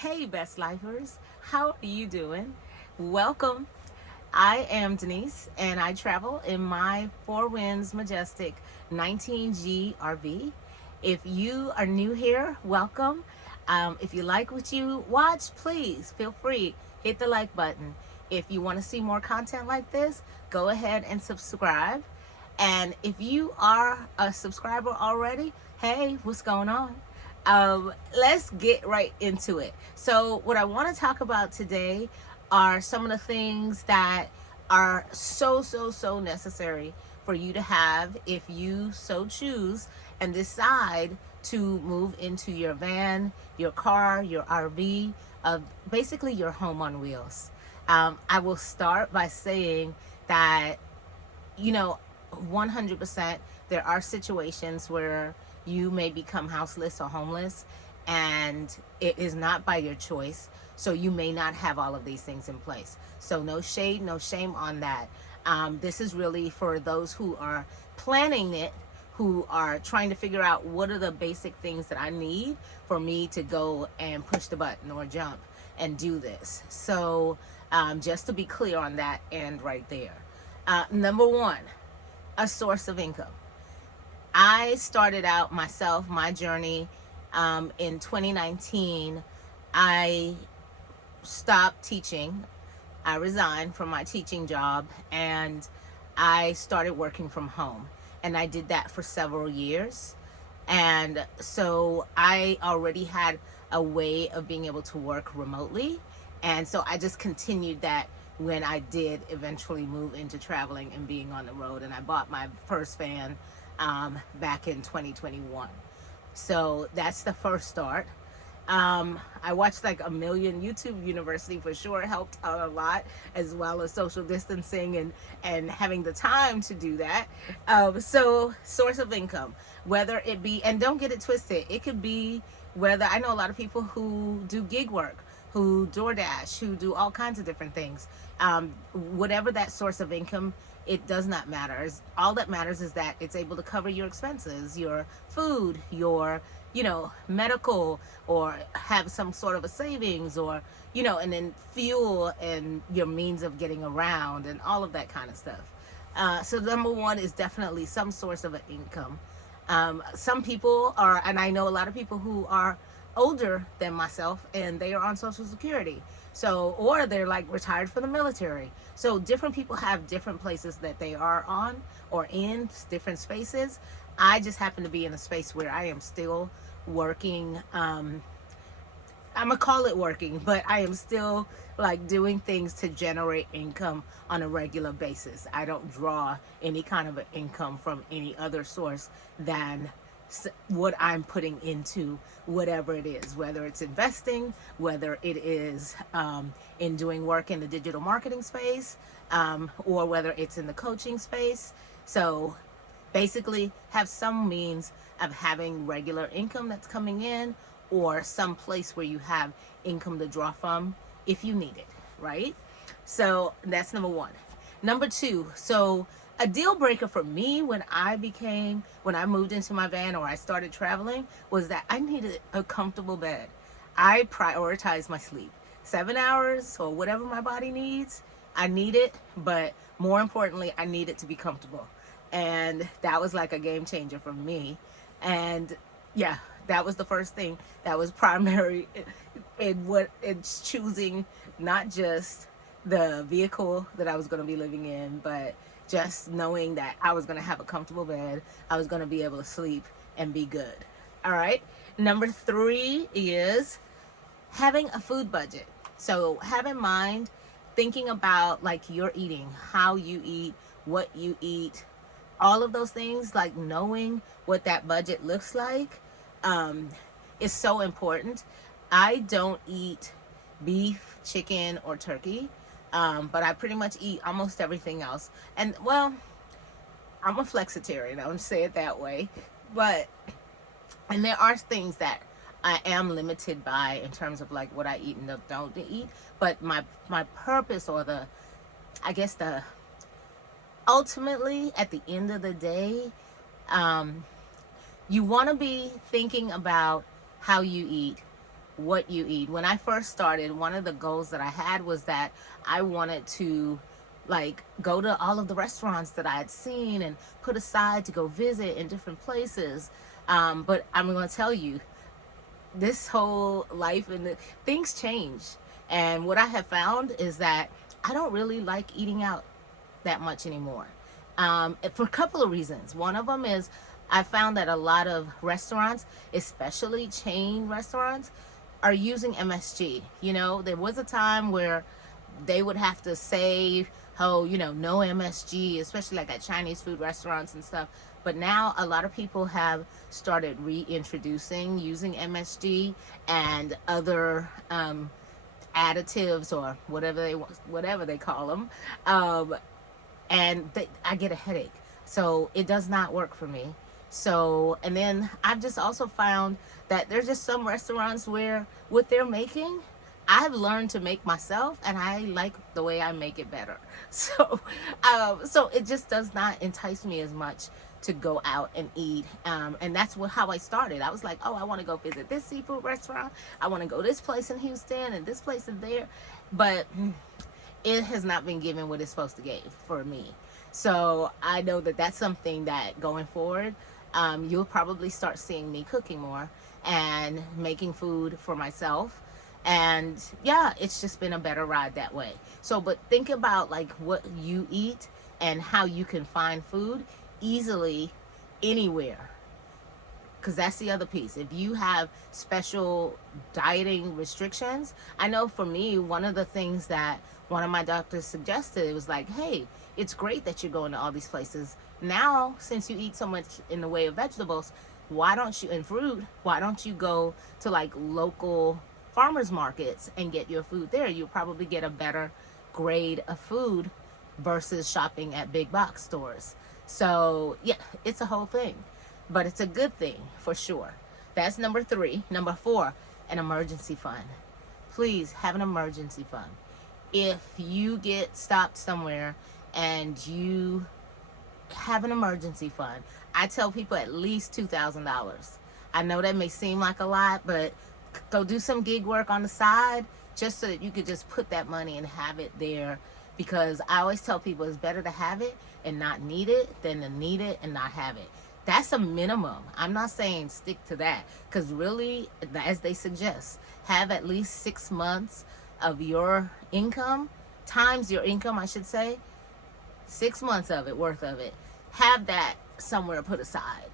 Hey, best lifers, how are you doing? Welcome. I am Denise, and I travel in my Four Winds Majestic 19G RV. If you are new here, welcome. If you like what you watch, please feel free, hit the like button. If you want to see more content like this, go ahead and subscribe. And if you are a subscriber already, hey, what's going on? Let's get right into it. So, what I want to talk about today are some of the things that are so necessary for you to have if you so choose and decide to move into your van, your car, your RV, basically your home on wheels. I will start by saying that you know, 100% there are situations where you may become houseless or homeless, and it is not by your choice. So you may not have all of these things in place. So no shade, no shame on that. This is really for those who are planning it, who are trying to figure out what are the basic things that I need for me to go and push the button or jump and do this. So just to be clear on that end right there. Number one, a source of income. I started out myself, my journey in 2019. I stopped teaching. I resigned from my teaching job and I started working from home. And I did that for several years. And so I already had a way of being able to work remotely. And so I just continued that when I did eventually move into traveling and being on the road. And I bought my first van back in 2021. So that's the first start. I watched like a million YouTube University for sure helped out a lot, as well as social distancing and having the time to do that. So source of income, whether it be, and don't get it twisted, it could be whether I know a lot of people who do gig work, who DoorDash, who do all kinds of different things. Whatever that source of income, it does not matter. All that matters is that it's able to cover your expenses, your food, your medical, or have some sort of a savings, or and then fuel and your means of getting around and all of that kind of stuff. So number one is definitely some source of an income. Some people are, and I know a lot of people who are older than myself and they are on social security, so, or they're like retired from the military. So different people have different places that they are on or in different spaces. I just happen to be in a space where I am still working. I'm gonna call it working, but I am still like doing things to generate income on a regular basis. I don't draw any kind of an income from any other source than what I'm putting into whatever it is, whether it's investing, whether it is in doing work in the digital marketing space, or whether it's in the coaching space. So basically, have some means of having regular income that's coming in, or some place where you have income to draw from if you need it, right? So that's number one. Number two, so a deal breaker for me when I moved into my van or I started traveling was that I needed a comfortable bed. I prioritize my sleep. 7 hours or whatever my body needs, I need it, but more importantly, I need it to be comfortable. And that was like a game changer for me. And yeah, that was the first thing that was primary in what it's choosing, not just the vehicle that I was going to be living in, but just knowing that I was going to have a comfortable bed, I was going to be able to sleep and be good. All right. Number three is having a food budget. So have in mind thinking about like your eating, how you eat, what you eat, all of those things, like knowing what that budget looks like is so important. I don't eat beef, chicken, or turkey, but I pretty much eat almost everything else. And well, I'm a flexitarian, I'll say it that way. But, and there are things that I am limited by in terms of like what I eat and don't eat. But my purpose, or the, I guess the, ultimately at the end of the day, um, you want to be thinking about how you eat, what you eat. When I first started, one of the goals that I had was that I wanted to like go to all of the restaurants that I had seen and put aside to go visit in different places. But I'm going to tell you, this whole life and things change. And what I have found is that I don't really like eating out that much anymore. For a couple of reasons. One of them is I found that a lot of restaurants, especially chain restaurants, are using MSG. You know, there was a time where they would have to say, oh, you know, no MSG, especially like at Chinese food restaurants and stuff. But now a lot of people have started reintroducing using MSG and other additives or whatever they call them, and I get a headache. So it does not work for me. So, and then I've just also found that there's just some restaurants where what they're making, I've learned to make myself, and I like the way I make it better. So it just does not entice me as much to go out and eat. And that's how I started. I was like, oh, I want to go visit this seafood restaurant. I want to go this place in Houston and this place and there. But it has not been given what it's supposed to give for me. So I know that that's something that going forward, you'll probably start seeing me cooking more and making food for myself. And yeah, it's just been a better ride that way. So, but think about like what you eat and how you can find food easily anywhere. Because that's the other piece. If you have special dieting restrictions, I know for me, one of the things that one of my doctors suggested, it was like, hey, it's great that you're going to all these places. Now, since you eat so much in the way of vegetables, why don't you, and fruit, why don't you go to like local farmers markets and get your food there? You'll probably get a better grade of food versus shopping at big box stores. So yeah, it's a whole thing, but it's a good thing for sure. That's number 3. Number 4, an emergency fund. Please have an emergency fund. If you get stopped somewhere and you have an emergency fund, I tell people at least $2,000. I know that may seem like a lot, but go do some gig work on the side just so that you could just put that money and have it there. Because I always tell people it's better to have it and not need it than to need it and not have it. That's a minimum. I'm not saying stick to that, because really, as they suggest, have at least 6 months of your income, times your income, I should say, 6 months of it, worth of it. Have that somewhere put aside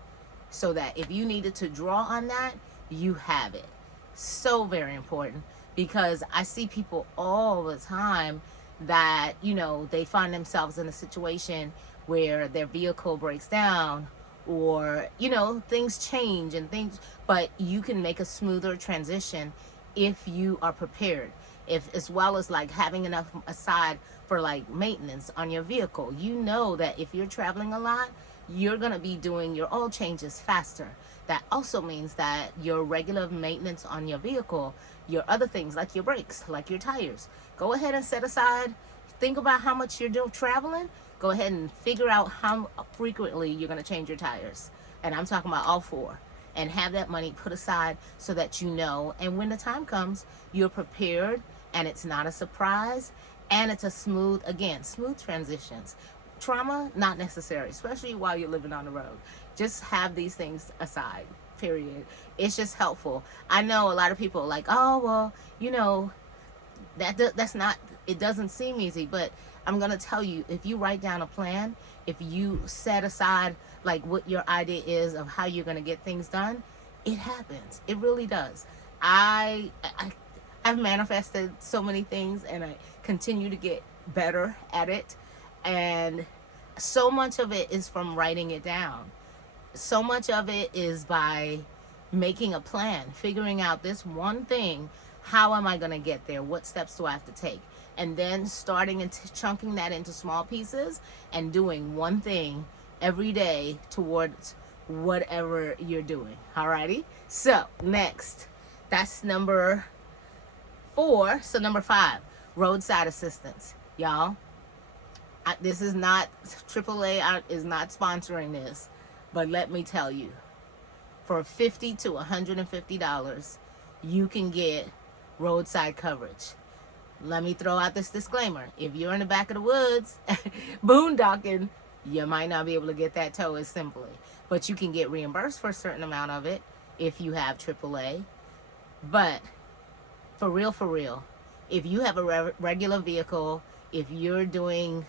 so that if you needed to draw on that, you have it. So very important, because I see people all the time that, you know, they find themselves in a situation where their vehicle breaks down, or, you know, things change and things, but you can make a smoother transition if you are prepared. If, as well as like having enough aside for like maintenance on your vehicle. You know that if you're traveling a lot, you're going to be doing your oil changes faster. That also means that your regular maintenance on your vehicle, your other things like your brakes, like your tires, go ahead and set aside. Think about how much you're doing traveling. Go ahead and figure out how frequently you're going to change your tires. And I'm talking about all 4. And have that money put aside so that you know. And when the time comes, you're prepared and it's not a surprise. And it's a smooth transitions. Trauma, not necessary, especially while you're living on the road. Just have these things aside, period. It's just helpful. I know a lot of people are like, oh, well, you know, that's not, it doesn't seem easy, but I'm going to tell you, if you write down a plan, if you set aside like what your idea is of how you're going to get things done, it happens. It really does. I've manifested so many things, and I continue to get better at it. And so much of it is from writing it down. So much of it is by making a plan, figuring out this one thing. How am I going to get there? What steps do I have to take? And then starting and chunking that into small pieces and doing one thing every day towards whatever you're doing. Alrighty? So next, that's number 4. So number 5, roadside assistance. Y'all, this is not, AAA is not sponsoring this, but let me tell you, for $50 to $150, you can get roadside coverage. Let me throw out this disclaimer. If you're in the back of the woods, boondocking, you might not be able to get that tow as simply. But you can get reimbursed for a certain amount of it if you have AAA. But for real, if you have a regular vehicle, if you're doing,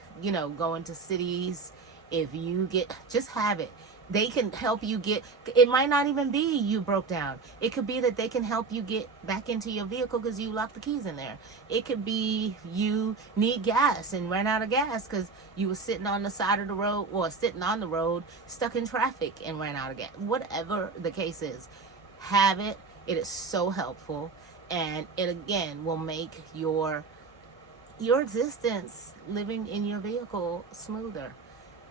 going to cities, if you just have it. They can help you get, it might not even be you broke down. It could be that they can help you get back into your vehicle because you locked the keys in there. It could be you need gas and ran out of gas because you were sitting on the side of the road or sitting on the road stuck in traffic and ran out of gas. Whatever the case is, have it. It is so helpful, and it again will make your existence living in your vehicle smoother.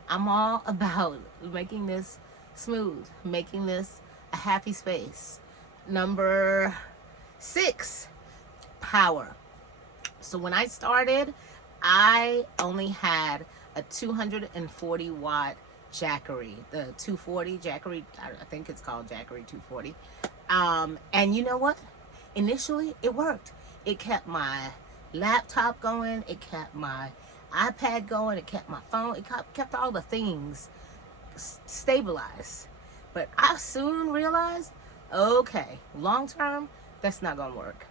I'm all about making this smooth, making this a happy space. Number 6, power. So when I started, I only had a 240 watt Jackery, the 240 Jackery, I think it's called Jackery 240. And you know what? Initially, it worked. It kept my laptop going. It kept my iPad going. It kept my phone. It kept all the things stabilized. But I soon realized, okay, long term, that's not gonna work.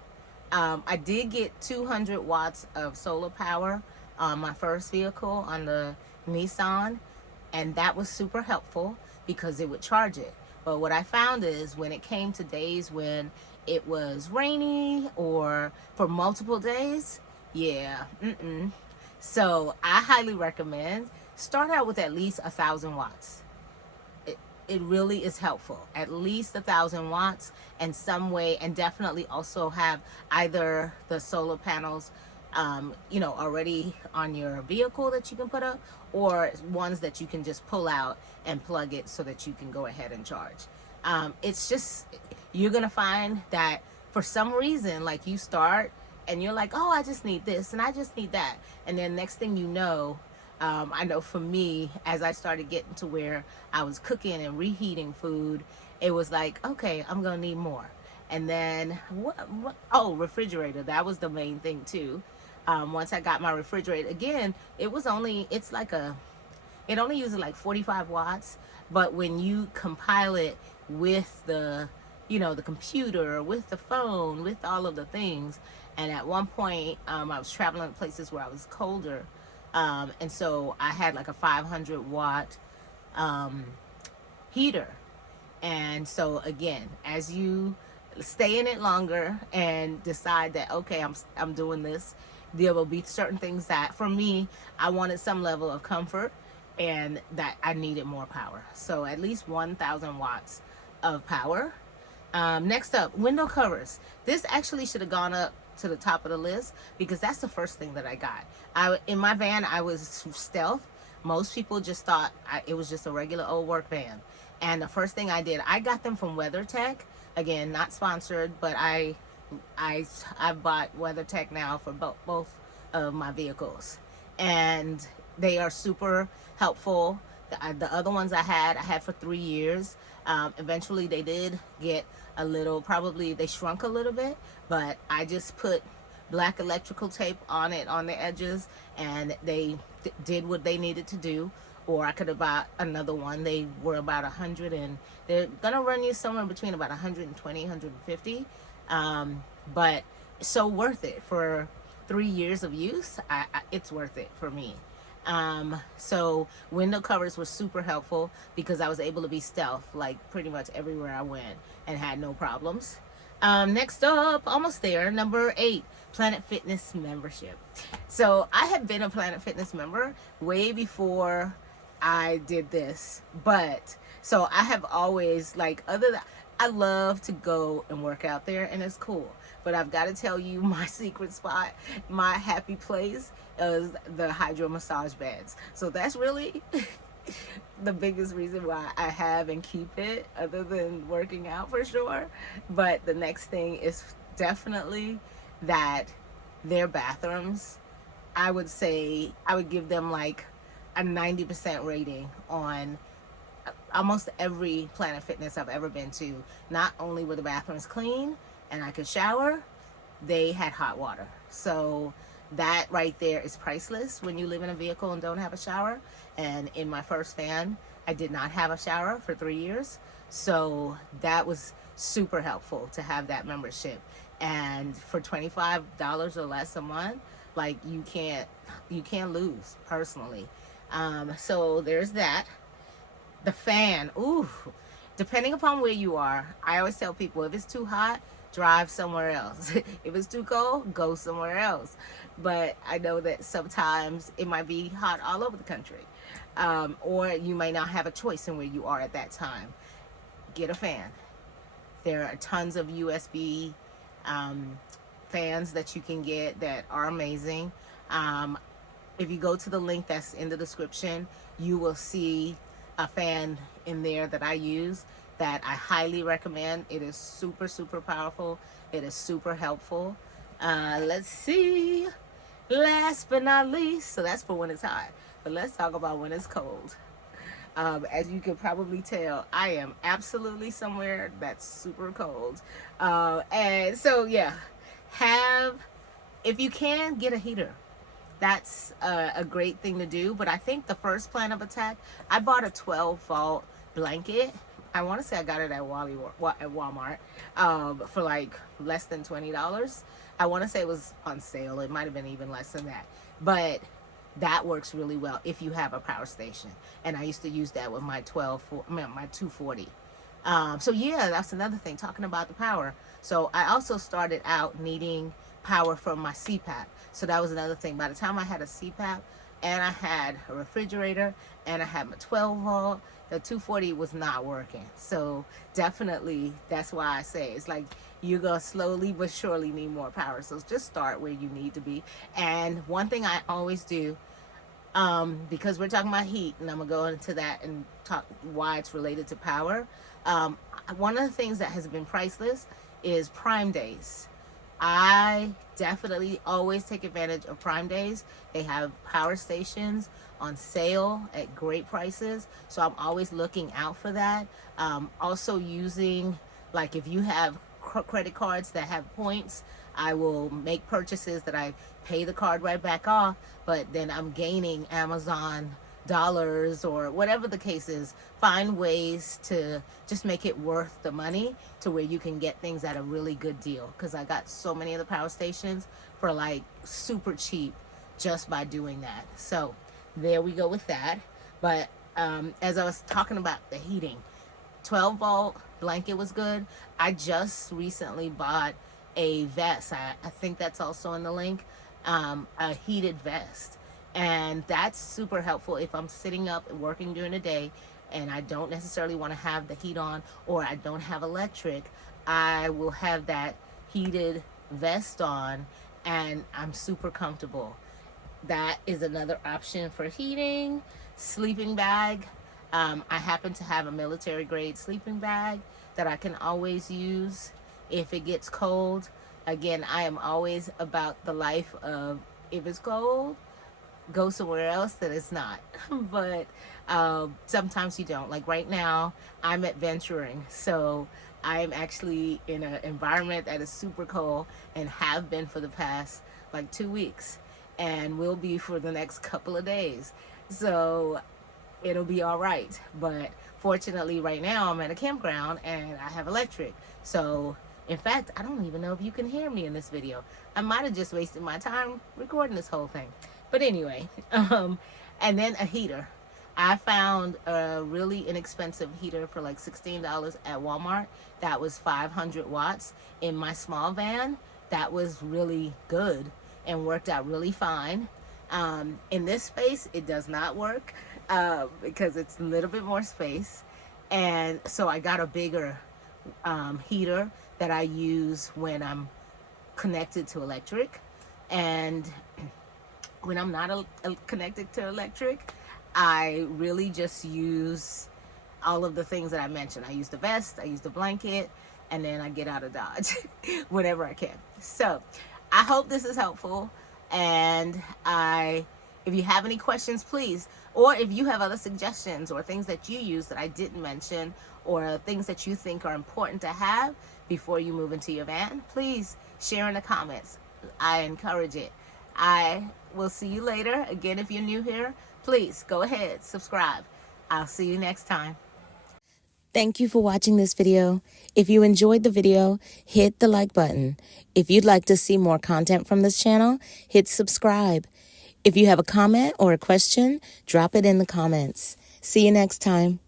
I did get 200 watts of solar power on my first vehicle, on the Nissan, and that was super helpful because it would charge it. But what I found is when it came to days when it was rainy or for multiple days, yeah, So I highly recommend start out with at least 1,000 watts. It really is helpful. At least 1,000 watts, and some way, and definitely also have either the solar panels, already on your vehicle that you can put up, or ones that you can just pull out and plug it so that you can go ahead and charge. It's just, you're gonna find that for some reason, like you start and you're like, oh, I just need this and I just need that, and then next thing you know, I know for me, as I started getting to where I was cooking and reheating food, it was like, okay, I'm gonna need more. And then oh, refrigerator, that was the main thing too. Once I got my refrigerator, again, it only uses like 45 watts, but when you compile it with the the computer, with the phone, with all of the things, and at one point I was traveling to places where I was colder, and so I had like a 500 watt heater. And so again, as you stay in it longer and decide that, okay, I'm doing this, there will be certain things that for me, I wanted some level of comfort and that I needed more power. So at least 1,000 watts of power. Next up, window covers. This actually should have gone up to the top of the list because that's the first thing that I got. In my van, I was stealth. Most people just thought it was just a regular old work van. And the first thing I did, I got them from WeatherTech. Again, not sponsored, but I bought WeatherTech now for both of my vehicles, and they are super helpful. The other ones I had for 3 years. Eventually, they did get a little. Probably they shrunk a little bit, but I just put black electrical tape on it on the edges, and they did what they needed to do. Or I could have bought another one. They were about 100, and they're gonna run you somewhere between about 120, 150. But so worth it for 3 years of use. It's worth it for me. So window covers were super helpful because I was able to be stealth like pretty much everywhere I went and had no problems. Next up, almost there, number 8, Planet Fitness membership. So I had been a Planet Fitness member way before I did this, but so I have always, like, I love to go and work out there, and it's cool. But I've got to tell you, my secret spot, my happy place, is the hydro massage beds. So that's really the biggest reason why I have and keep it, other than working out for sure. But the next thing is definitely that their bathrooms, I would say, I would give them like a 90% rating on almost every Planet Fitness I've ever been to. Not only were the bathrooms clean and I could shower, they had hot water. So that right there is priceless when you live in a vehicle and don't have a shower. And in my first van, I did not have a shower for 3 years. So that was super helpful to have that membership. And for $25 or less a month, like you can't lose personally. So there's that. The fan, ooh, depending upon where you are, I always tell people if it's too hot, drive somewhere else. If it's too cold, go somewhere else. But I know that sometimes it might be hot all over the country, or you may not have a choice in where you are at that time. Get a fan. There are tons of USB fans that you can get that are amazing. If you go to the link that's in the description, you will see a fan in there that I use that I highly recommend. It is super, super powerful. It is super helpful. Let's see. Last but not least, so that's for when it's hot. But let's talk about when it's cold. As you can probably tell, I am absolutely somewhere that's super cold. And so, yeah, if you can, get a heater. That's a great thing to do. But I think the first plan of attack, I bought a 12-volt blanket. I want to say I got it at Walmart for like less than $20. I want to say it was on sale. It might have been even less than that. But that works really well if you have a power station. And I used to use that with my 240. So yeah, that's another thing, talking about the power. So I also started out needing power from my CPAP. So that was another thing. By the time I had a CPAP and I had a refrigerator and I had my 12 volt, the 240 was not working. So definitely that's why I say it's like you're going to slowly but surely need more power. So just start where you need to be. And one thing I always do, because we're talking about heat, and I'm going to go into that and talk why it's related to power. One of the things that has been priceless is Prime Days. I definitely always take advantage of Prime Days. They have power stations on sale at great prices. So I'm always looking out for that. Also using, like if you have credit cards that have points, I will make purchases that I pay the card right back off, but then I'm gaining Amazon dollars or whatever the case is. Find ways to just make it worth the money to where you can get things at a really good deal, because I got so many of the power stations for like super cheap just by doing that. So there we go with that. But as I was talking about the heating, 12 volt blanket was good. I just recently bought a vest. I think that's also in the link, a heated vest. And that's super helpful if I'm sitting up and working during the day and I don't necessarily want to have the heat on, or I don't have electric. I will have that heated vest on and I'm super comfortable. That is another option for heating. Sleeping bag. I happen to have a military grade sleeping bag that I can always use if it gets cold. Again, I am always about the life of, if it's cold, go somewhere else that it's not. But sometimes you don't. Like right now, I'm adventuring. So I'm actually in an environment that is super cold and have been for the past like 2 weeks. And will be for the next couple of days. So it'll be all right. But fortunately right now I'm at a campground and I have electric. So in fact, I don't even know if you can hear me in this video. I might have just wasted my time recording this whole thing. But anyway, and then a heater. I found a really inexpensive heater for like $16 at Walmart. That was 500 watts in my small van. That was really good and worked out really fine. In this space, it does not work because it's a little bit more space. And so I got a bigger heater that I use when I'm connected to electric. And when I'm not connected to electric, I really just use all of the things that I mentioned. I use the vest, I use the blanket, and then I get out of Dodge whenever I can. So I hope this is helpful. And if you have any questions, please, or if you have other suggestions or things that you use that I didn't mention, or things that you think are important to have, before you move into your van, please share in the comments. I encourage it. I will see you later. Again, if you're new here, please go ahead, subscribe. I'll see you next time. Thank you for watching this video. If you enjoyed the video, hit the like button. If you'd like to see more content from this channel, hit subscribe. If you have a comment or a question, drop it in the comments. See you next time.